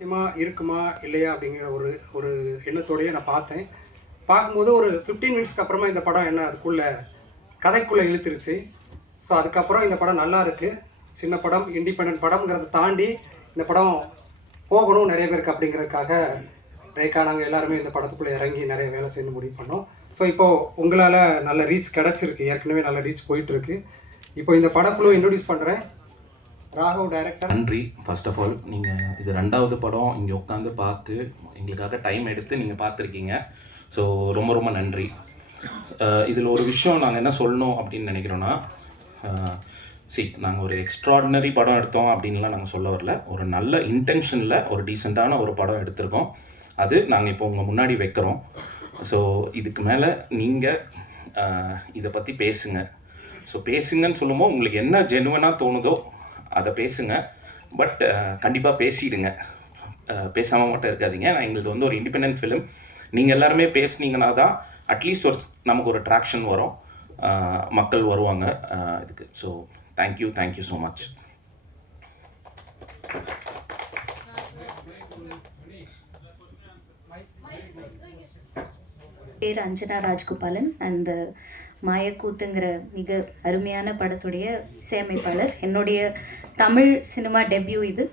Cinema இருக்குமா இல்லையா அப்படிங்கிற ஒரு ஒரு எண்ணத்தோடையே நான் பார்த்தேன். பார்க்கும்போது ஒரு 15 மினிட்ஸ்க்கு அப்புறமா இந்த படம் என்ன அதுக்குள்ளே கதைக்குள்ளே இழுத்துருச்சு. ஸோ அதுக்கப்புறம் இந்த படம் நல்லா இருக்குது. சின்ன படம், இண்டிபெண்டன்ட் படம்ங்கிறத தாண்டி இந்த படம் போகணும் நிறைய பேருக்கு அப்படிங்கிறதுக்காக ரேகா நாங்கள் எல்லாருமே இந்த படத்துக்குள்ளே இறங்கி நிறைய வேலை செய்யணும் முடிவு பண்ணோம். ஸோ இப்போது உங்களால் நல்ல ரீச் கிடச்சிருக்கு, ஏற்கனவே நல்ல ரீச் போயிட்டுருக்கு. இப்போ இந்த படக்குழு இன்ட்ரடியூஸ் பண்ணுறேன். ராகவ் டைரக்டர். நன்றி. ஃபர்ஸ்ட் ஆஃப் ஆல் நீங்கள் இது 2வது படம் இங்கே உட்காந்து பார்த்து எங்களுக்காக டைம் எடுத்து நீங்கள் பார்த்துருக்கீங்க. ஸோ ரொம்ப ரொம்ப நன்றி. இதில் ஒரு விஷயம் நாங்கள் என்ன சொல்லணும் அப்படின்னு நினைக்கிறோன்னா, நாங்கள் ஒரு எக்ஸ்ட்ராடினரி படம் எடுத்தோம் அப்படின்லாம் நாங்கள் சொல்ல வரல. ஒரு நல்ல இன்டென்ஷனில் ஒரு டீசெண்டான ஒரு படம் எடுத்திருக்கோம். அது நாங்கள் இப்போ உங்கள் முன்னாடி வைக்கிறோம். ஸோ இதுக்கு மேலே நீங்கள் இதை பற்றி பேசுங்க. ஸோ பேசுங்கன்னு சொல்லும்போது உங்களுக்கு என்ன ஜெனுவனாக தோணுதோ அதை பேசுங்க. பட் கண்டிப்பாக பேசிடுங்க, பேசாமல் மட்டும் இருக்காதீங்க. எங்களுக்கு வந்து ஒரு இண்டிபெண்டன்ட் ஃபிலிம். நீங்கள் எல்லாருமே பேசுனீங்கன்னா தான் அட்லீஸ்ட் ஒரு நமக்கு ஒரு ட்ராக்ஷன் வரும், மக்கள் வருவாங்க இதுக்கு. So thank you so much. பேர் அஞ்சனா ராஜ்கோபாலன். அந்த மாயக்கூத்துங்கிற மிக அருமையான படத்துடைய இசையமைப்பாளர். என்னுடைய தமிழ் சினிமா டெபியூ இது.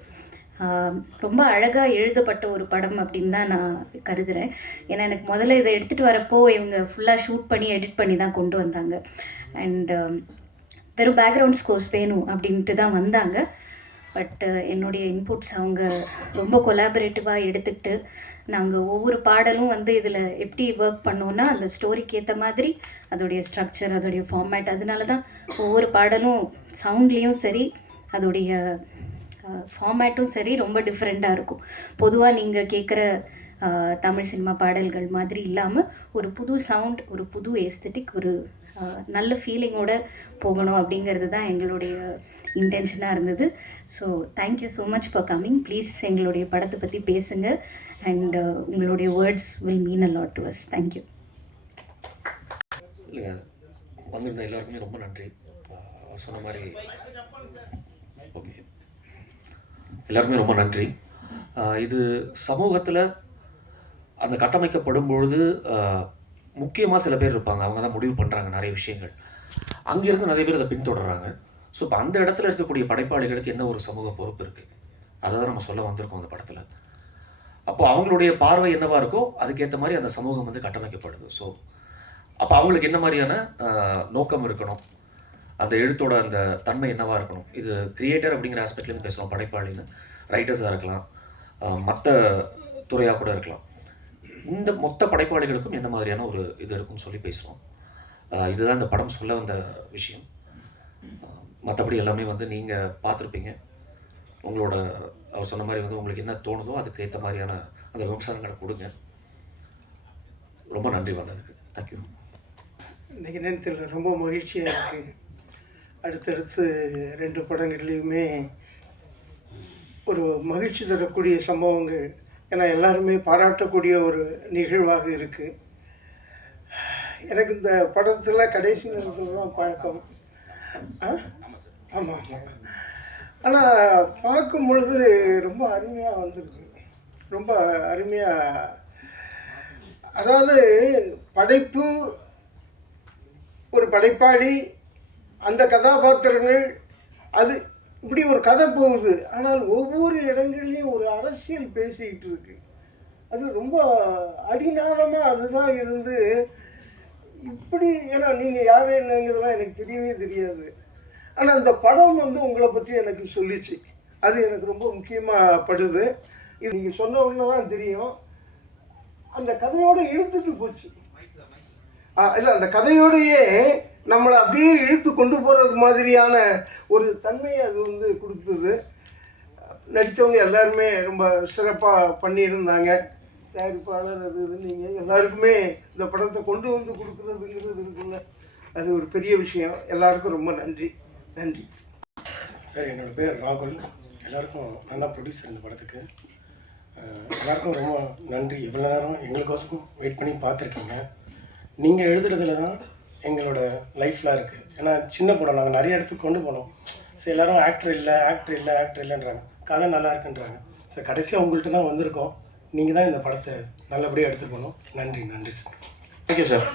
ரொம்ப அழகாக எழுதப்பட்ட ஒரு படம் அப்படின்னு தான் நான் கருதுகிறேன். ஏன்னா எனக்கு முதல்ல இதை எடுத்துகிட்டு வரப்போ இவங்க ஃபுல்லாக ஷூட் பண்ணி எடிட் பண்ணி தான் கொண்டு வந்தாங்க. அண்ட் வெறும் பேக்ரவுண்ட் ஸ்கோர்ஸ் வேணும் அப்படின்ட்டு தான் வந்தாங்க. பட் என்னுடைய இன்புட்ஸ் அவங்க ரொம்ப கொலாபரேட்டிவாக எடுத்துக்கிட்டு நாங்கள் ஒவ்வொரு பாடலும் வந்து இதில் எப்படி ஒர்க் பண்ணோன்னா அந்த ஸ்டோரிக்கு ஏற்ற மாதிரி அதோடைய ஸ்ட்ரக்சர், அதோடைய ஃபார்மேட், அதனால தான் ஒவ்வொரு பாடலும் சவுண்ட்லேயும் சரி அதோடைய ஃபார்மேட்டும் சரி ரொம்ப டிஃப்ரெண்ட்டாக இருக்கும். பொதுவாக நீங்கள் கேட்குற தமிழ் சினிமா பாடல்கள் மாதிரி இல்லாமல் ஒரு புது சவுண்ட், ஒரு புது ஏஸ்தட்டிக், ஒரு நல்ல ஃபீலிங்கோடு போகணும் அப்படிங்கிறது தான் எங்களுடைய இன்டென்ஷனாக இருந்தது. So thank you so much for coming. Please எங்களுடைய படத்தை பற்றி பேசுங்க. அண்ட் உங்களுடைய words will mean a lot to us. Thank you. இல்லைங்க, வந்திருந்த எல்லாருக்குமே ரொம்ப நன்றி. அவர் சொன்ன மாதிரி ஓகே, எல்லாருக்குமே ரொம்ப நன்றி. இது சமூகத்தில் அந்த கட்டமைக்கப்படும் பொழுது முக்கியமாக சில பேர் இருப்பாங்க, அவங்க தான் முடிவு பண்ணுறாங்க நிறைய விஷயங்கள். அங்கேருந்து நிறைய பேர் அதை பின்தொடர்றாங்க. ஸோ இப்போ அந்த இடத்துல இருக்கக்கூடிய படைப்பாளிகளுக்கு என்ன ஒரு சமூக பொறுப்பு இருக்குது, அதை தான் நம்ம சொல்ல வந்திருக்கோம் அந்த படத்தில். அப்போது அவங்களுடைய பார்வை என்னவாக இருக்கோ அதுக்கேற்ற மாதிரி அந்த சமூகம் வந்து கட்டமைக்கப்படுது. ஸோ அப்போ அவங்களுக்கு என்ன மாதிரியான நோக்கம் இருக்கணும், அந்த எழுத்தோட அந்த தன்மை என்னவாக இருக்கணும். இது கிரியேட்டர் அப்படிங்கிற ஆஸ்பெக்ட்லேருந்து பேசுகிறோம், படைப்பாளின்னு ரைட்டர்ஸாக இருக்கலாம், மற்ற துறையாக கூட இருக்கலாம். இந்த மொத்த படைப்பாளிகளுக்கும் என்ன மாதிரியான ஒரு இது இருக்குன்னு சொல்லி பேசுகிறோம். இதுதான் இந்த படம் சொல்ல வந்த விஷயம். மற்றபடி எல்லாமே வந்து நீங்கள் பார்த்துருப்பீங்க. உங்களோட அவர் சொன்ன மாதிரி வந்து உங்களுக்கு என்ன தோணுதோ அதுக்கு ஏற்ற மாதிரியான அந்த விமர்சனங்களை கொடுங்க. ரொம்ப நன்றி வந்ததுக்கு. தேங்க்யூ. இன்றைக்கி நேரத்தில் ரொம்ப மகிழ்ச்சியாக இருக்குது. அடுத்தடுத்து 2 படங்கள்லேயுமே ஒரு மகிழ்ச்சி தரக்கூடிய சம்பவங்கள், ஏன்னா எல்லாருமே பாராட்டக்கூடிய ஒரு நிகழ்வாக இருக்குது. எனக்கு இந்த படத்தில் கடைசி நேரத்தில் தான் பழக்கம். ஆமாம். ஆனால் பார்க்கும் பொழுது ரொம்ப அருமையாக வந்திருக்கு. ரொம்ப அருமையாக, அதாவது படைப்பு, ஒரு படைப்பாளி, அந்த கதாபாத்திரங்கள், அது இப்படி ஒரு கதை போகுது. ஆனால் ஒவ்வொரு இடங்கள்லையும் ஒரு அரசியல் பேசிக்கிட்டு இருக்கு. அது ரொம்ப அடிநாதமாக அதுதான் இருந்து இப்படி, ஏன்னா நீங்கள் யார் என்னங்கிறதுலாம் எனக்கு தெரியவே தெரியாது. ஆனால் அந்த படம் வந்து உங்களை பற்றி எனக்கு சொல்லிச்சு. அது எனக்கு ரொம்ப முக்கியமாக படுது. இது நீங்கள் சொன்ன உடனே தான் தெரியும். அந்த கதையோடு இழுத்துட்டு போச்சு. இல்லை, அந்த கதையோடையே நம்மளை அப்படியே இழுத்து கொண்டு போகிறது மாதிரியான ஒரு தன்மையை அது வந்து கொடுத்தது. நடித்தவங்க எல்லாருமே ரொம்ப சிறப்பாக பண்ணியிருந்தாங்க. தயாரிப்பாளர் அது இது நீங்கள் எல்லாருக்குமே இந்த படத்தை கொண்டு வந்து கொடுக்குறதுங்கிறது இருக்குல்ல, அது ஒரு பெரிய விஷயம். எல்லாருக்கும் ரொம்ப நன்றி. நன்றி சார். என்னோடய பேர் ராகுல். எல்லாருக்கும் நான் தான் ப்ரொடியூசர் இந்த படத்துக்கு. எல்லாருக்கும் ரொம்ப நன்றி. இவ்வளோ நேரம் எங்களுக்கோசம் வெயிட் பண்ணி பார்த்துருக்கீங்க. நீங்கள் எழுதுறதுல தான் எங்களோட லைஃப்லாம் இருக்குது. ஏன்னா சின்ன படம், நாங்கள் நிறைய இடத்துக்கு கொண்டு போனோம். சரி, எல்லோரும் ஆக்டர் இல்லைன்றாங்க, கதை நல்லா இருக்குன்றாங்க. ஸோ கடைசியாக உங்கள்கிட்ட தான் வந்திருக்கோம். நீங்கள் தான் இந்த படத்தை நல்லபடியாக எடுத்துகிட்டு போகணும். நன்றி நன்றி சார். Thank you sir.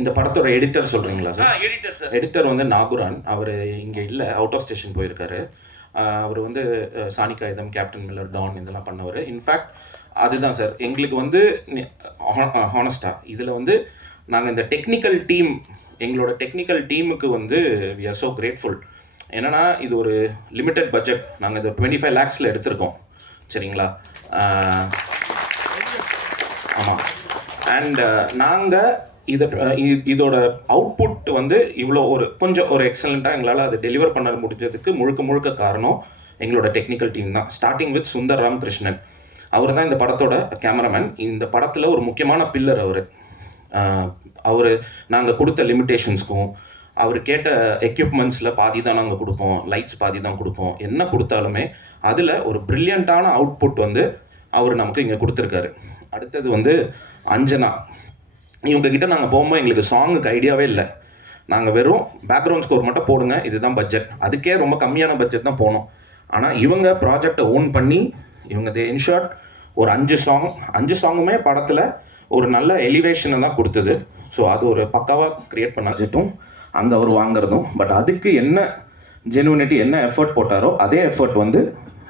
இந்த படத்தோட எடிட்டர் சொல்கிறீங்களா சார்? எடிட்டர் வந்து நாகுரான். அவர் இங்கே இல்லை, அவுட் ஆஃப் ஸ்டேஷன் போயிருக்காரு. அவர் வந்து சாணிகாயுதம், கேப்டன் மில்லர், டான் இதெல்லாம் பண்ணவர். இன்ஃபேக்ட் அதுதான் சார் எங்களுக்கு வந்து ஹானஸ்டாக இதில் வந்து நாங்கள் இந்த டெக்னிக்கல் டீம், எங்களோட டெக்னிக்கல் டீமுக்கு வந்து வி ஆர் ஸோ கிரேட்ஃபுல். என்னென்னா இது ஒரு லிமிட்டட் பட்ஜெட், நாங்கள் இது 25 lakhs எடுத்திருக்கோம். சரிங்களா? ஆமாம். அண்ட் நாங்கள் இதோட அவுட்புட் வந்து இவ்வளோ கொஞ்சம் எக்ஸலண்ட்டாக எங்களால் அதை டெலிவர் பண்ண முடிஞ்சதுக்கு முழுக்க காரணம் எங்களோட டெக்னிக்கல் டீம் தான். Starting with Sundar Ramakrishnan. அவர் தான் இந்த படத்தோட கேமராமேன். இந்த படத்தில் ஒரு முக்கியமான பில்லர் அவர் நாங்கள் கொடுத்த லிமிட்டேஷன்ஸ்க்கும் அவர் கேட்ட எக்யூப்மெண்ட்ஸில் பாதி தான் நாங்கள் கொடுப்போம், லைட்ஸ் பாதி தான் கொடுப்போம். என்ன கொடுத்தாலுமே அதில் ஒரு ப்ரில்லியண்ட்டான அவுட்புட் வந்து அவர் நமக்கு இங்கே கொடுத்துருக்காரு. அடுத்தது வந்து அஞ்சனா. இவங்ககிட்ட நாங்கள் போகும்போது எங்களுக்கு சாங்குக்கு ஐடியாவே இல்லை. நாங்கள் வெறும் பேக்ரவுண்ட் ஸ்கோர் மட்டும் போடுங்க, இதுதான் பட்ஜெட். அதுக்கே ரொம்ப கம்மியான பட்ஜெட் தான் போனோம். ஆனால் இவங்க ப்ராஜெக்டை ஓன் பண்ணி இவங்க இன்ஷார்ட் ஒரு 5 சாங்குமே படத்தில் ஒரு நல்ல எலிவேஷனை தான் கொடுத்தது. ஸோ அது ஒரு பக்காவாக க்ரியேட் பண்ண பட்ஜெட்டும் அங்கே அவர் வாங்குறதும். பட் அதுக்கு என்ன ஜெனுவினிட்டி, என்ன எஃபர்ட் போட்டாரோ அதே எஃபர்ட் வந்து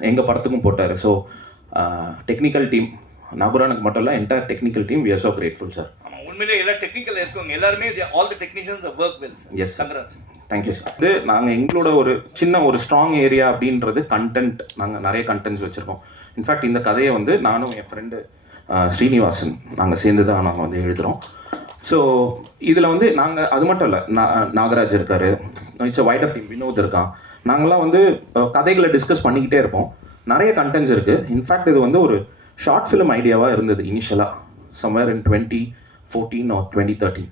எங்கள் படத்துக்கும் போட்டார். ஸோ டெக்னிக்கல் டீம், நாகுரானுக்கு மட்டும் இல்லை, entire technical team we are so grateful sir. உண்மையிலே எல்லா டெக்னிக்கல் இருக்கவங்க எல்லாருமே all the technicians work well sir. Yes sir. Congrats. Thank you sir. இது நாங்கள் எங்களோட ஒரு சின்ன ஸ்ட்ராங் ஏரியா அப்படின்றது கண்டென்ட். நாங்கள் நிறைய கண்டென்ட்ஸ் வச்சுருக்கோம். இன்ஃபேக்ட் இந்த கதையை வந்து நானும் என் ஃப்ரெண்டு ஸ்ரீனிவாசன் நாங்கள் சேர்ந்து தான் நாங்கள் வந்து எழுதுகிறோம். ஸோ இதில் வந்து நாங்கள் அது மட்டும் இல்லை, நாகராஜ் இருக்கார், இட்ஸ் வைடர் டீம், வினோத் இருக்கான். நாங்களாம் வந்து கதைகளை டிஸ்கஸ் பண்ணிக்கிட்டே இருப்போம். நிறைய கண்டென்ட்ஸ் இருக்குது. இன்ஃபேக்ட் இது வந்து ஒரு ஷார்ட் ஃபிலிம் ஐடியாவாக இருந்தது இனிஷியலாக, சம்வேர் இன் 2014 or 2013.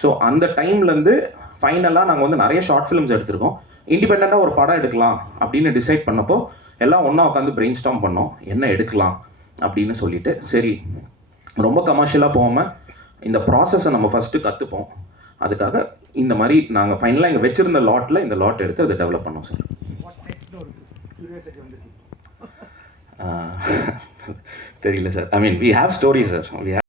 ஸோ அந்த டைம்லேருந்து ஃபைனலாக நாங்கள் வந்து நிறைய ஷார்ட் ஃபிலிம்ஸ் எடுத்திருக்கோம். இண்டிபெண்ட்டாக ஒரு படம் எடுக்கலாம் அப்படின்னு டிசைட் பண்ணப்போ எல்லாம் ஒன்றா உட்காந்து பிரெயின் ஸ்டார்ம் பண்ணோம், என்ன எடுக்கலாம் அப்படின்னு சொல்லிட்டு. சரி, ரொம்ப கமர்ஷியலாக போகாமல் இந்த ப்ராசஸை நம்ம ஃபஸ்ட்டு கற்றுப்போம். அதுக்காக இந்த மாதிரி நாங்கள் ஃபைனலாக இங்கே வச்சுருந்த லாட்டில் இந்த லாட் எடுத்து அதை டெவலப் பண்ணோம் சார். தெரியல sir. I mean we have story sir.